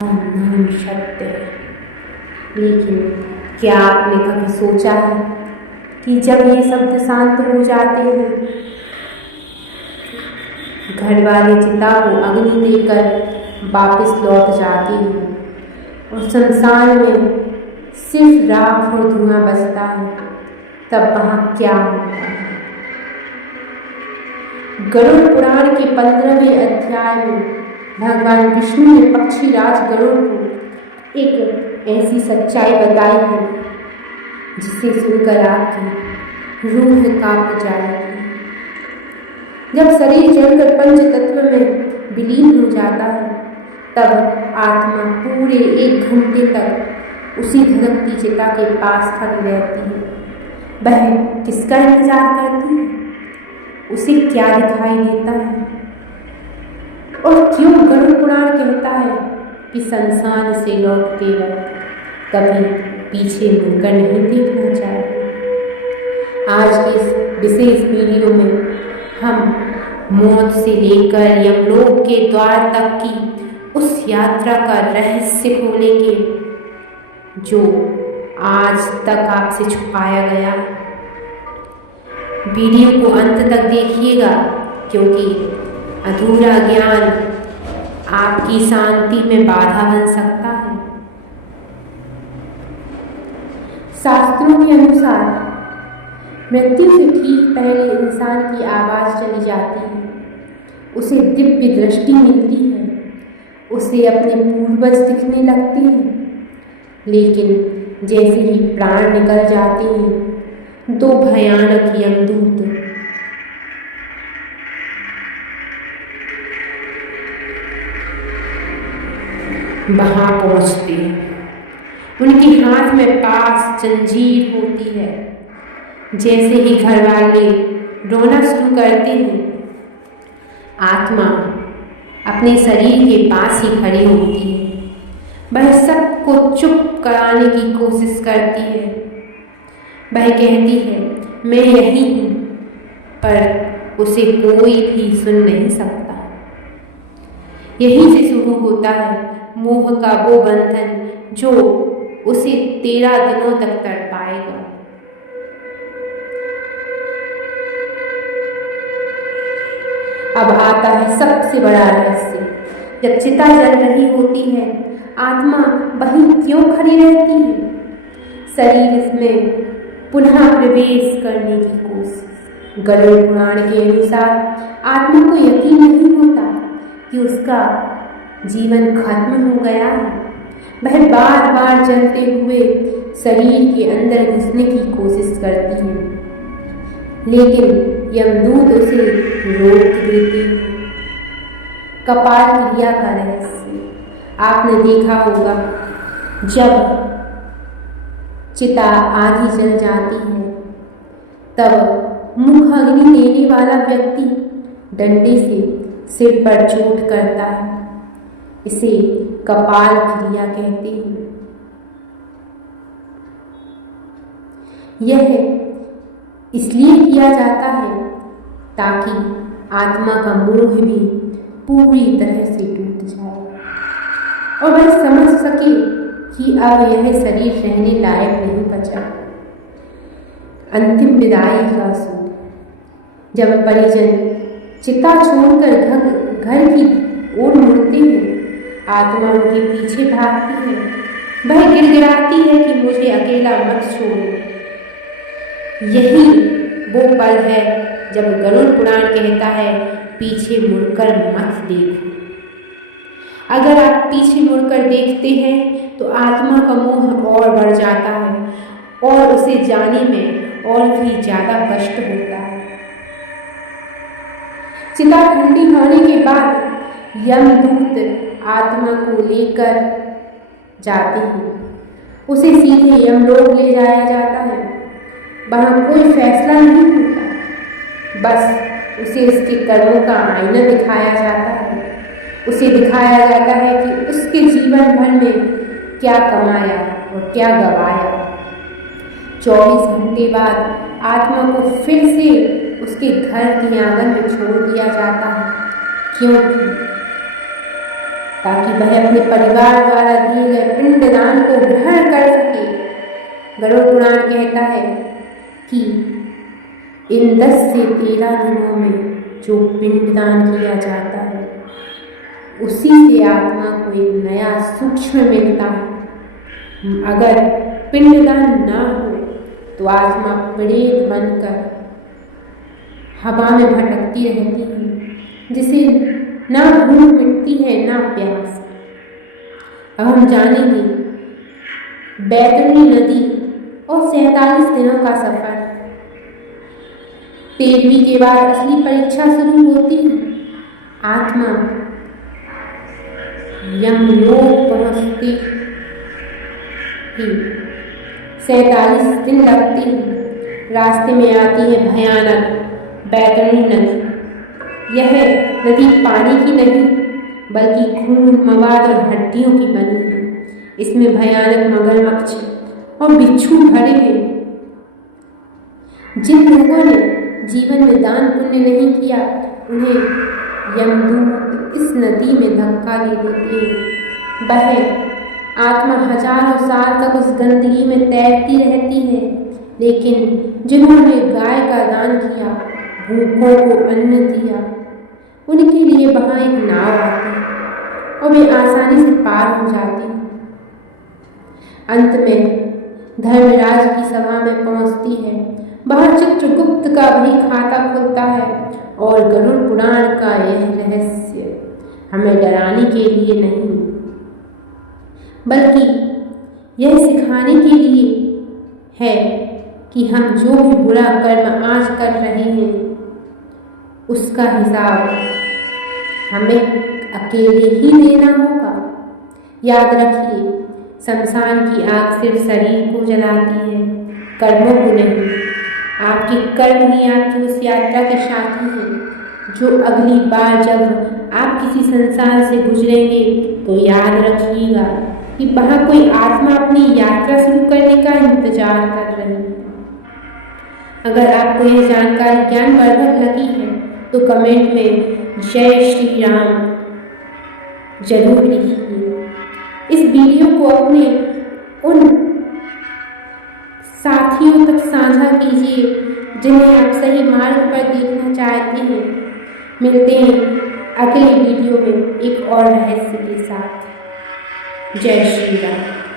नाम सत्य है। लेकिन क्या आपने कभी सोचा है कि जब ये शब्द शांत हो जाते हैं, घर वाले चिता को अग्नि देकर वापस लौट जाते हैं और शमशान में सिर्फ राख और धुआं बचता है, तब वहाँ क्या होता है? गरुड़ पुराण के 15वें अध्याय में भगवान विष्णु ने पक्षीराज गरुड़ को एक ऐसी सच्चाई बताई है जिसे सुनकर आपकी रूह कांप जाएगी। जब शरीर जलकर पंच तत्व में विलीन हो जाता है, तब आत्मा पूरे 1 घंटे तक उसी धड़कती चिता के पास खड़ी रहती है। वह किसका इंतजार करती है? उसे क्या दिखाई देता है? और क्यों गरुड़ पुराण कहता है कि शमशान से लौटते वक्त कभी पीछे मुड़कर नहीं देखना चाहिए? आज के इस विशेष वीडियो में हम मौत से लेकर यमलोक के द्वार तक की उस यात्रा का रहस्य खोलेंगे जो आज तक आपसे छुपाया गया। वीडियो को अंत तक देखिएगा, क्योंकि अधूरा ज्ञान आपकी शांति में बाधा बन सकता है। शास्त्रों के अनुसार मृत्यु से ठीक पहले इंसान की आवाज़ चली जाती है, उसे दिव्य दृष्टि मिलती है, उसे अपने पूर्वज दिखने लगते हैं। लेकिन जैसे ही प्राण निकल जाते हैं, 2 भयानक यमदूत वहां पहुंचते हैं। उनके हाथ में पास जंजीर होती है। जैसे ही घर वाले रोना शुरू करते हैं, आत्मा अपने शरीर के पास ही खड़ी होती है। वह सबको चुप कराने की कोशिश करती है। वह कहती है, मैं यही हूँ, पर उसे कोई भी सुन नहीं सकता। यहीं से शुरू होता है मोह का वो बंधन जो उसे 13 दिनों तक तड़पाएगा। अब आता है सबसे बड़ा रहस्य। जब चिता जल रही होती है, आत्मा वहीं क्यों खड़ी रहती है? शरीर इसमें पुनः प्रवेश करने की कोशिश। गरुड़ पुराण के अनुसार आत्मा को यकीन नहीं होता कि उसका जीवन खत्म हो गया है। वह बार बार जलते हुए शरीर के अंदर घुसने की कोशिश करती है, लेकिन यमदूत उसे रोक देते हैं। कपाल क्रिया का रहस्य आपने देखा होगा। जब चिता आधी जल जाती है, तब मुख अग्नि देने वाला व्यक्ति डंडे से सिर पर चोट करता है। इसे कपाल क्रिया कहते हैं। यह इसलिए किया जाता है ताकि आत्मा का मोह भी पूरी तरह से टूट जाए और वह समझ सके कि अब यह शरीर रहने लायक नहीं बचा। अंतिम विदाई का सूर। जब परिजन चिता छोड़कर घर की ओर मुड़ते हैं, आत्मा उनके पीछे भागती है। वह गिड़गिड़ाती है कि मुझे अकेला मत छोड़ो। यही वो पल है जब गरुड़ पुराण कहता है, पीछे मुड़कर मत देखो। अगर आप पीछे मुड़कर देखते हैं तो आत्मा का मोह और बढ़ जाता है और उसे जाने में और भी ज़्यादा कष्ट होता है। चिता ठंडी होने के बाद यमदूत आत्मा को लेकर जाते हैं। उसे सीधे यमलोक ले जाया जाता है। वहाँ कोई फैसला नहीं होता, बस उसे उसके कर्मों का आईना दिखाया जाता है। उसे दिखाया जाता है कि उसके जीवन भर में क्या कमाया और क्या गवाया। 24 घंटे बाद आत्मा को फिर से उसके घर के आंगन में छोड़ दिया जाता है, क्योंकि ताकि वह अपने परिवार द्वारा दिए गए पिंडदान को ग्रहण कर सके। गरुड़ पुराण कहता है कि इन 10 से 13 दिनों में जो पिंडदान किया जाता है उसी से आत्मा को एक नया सूक्ष्म मिलता है। अगर पिंडदान ना हो तो आत्मा प्रेत बनकर हवा में भटकती रहती है, जिसे ना भूख मिटती है ना प्यास। अब हम जानेंगे बैतरणी नदी और 47 दिनों का सफर। 13वीं के बाद असली परीक्षा शुरू होती है। आत्मा यमलोक पहुंचती ही 47 दिन लगते हैं। रास्ते में आती है भयानक बैतरणी नदी। यह नदी पानी की नहीं बल्कि खून, मवाद और हड्डियों की बनी है। इसमें भयानक मगरमच्छ और बिच्छू भरे हैं। जिन लोगों ने जीवन में दान पुण्य नहीं किया उन्हें यमदूत इस नदी में धक्का दे देते हैं। वह आत्मा हजारों साल तक उस गंदगी में तैरती रहती है, लेकिन जिन्होंने गाय का दान किया, भूखों को अन्न दिया, उनके लिए वहाँ एक नाव आती है और वे आसानी से पार हो जाती हैं। अंत में धर्मराज की सभा में पहुंचती है। वह चित्रगुप्त का भी खाता खुलता है और गरुड़ पुराण का यह रहस्य हमें डराने के लिए नहीं बल्कि यह सिखाने के लिए है कि हम जो भी बुरा कर्म आज कर रहे हैं उसका हिसाब हमें अकेले ही देना होगा। याद रखिए, शमशान की आग सिर्फ शरीर को जलाती है, कर्मों को नहीं। आपके कर्म ही आपकी उस यात्रा के साथी हैं जो अगली बार जब आप किसी संसार से गुजरेंगे तो याद रखिएगा कि वहाँ कोई आत्मा अपनी यात्रा शुरू करने का इंतजार कर रही है। अगर आपको यह जानकारी ज्ञानवर्धक लगी है तो कमेंट में जय श्री राम जरूर लिखिए। इस वीडियो को अपने उन साथियों तक साझा कीजिए जिन्हें आप सही मार्ग पर देखना चाहते हैं। मिलते हैं अगले वीडियो में एक और रहस्य के साथ। जय श्री राम।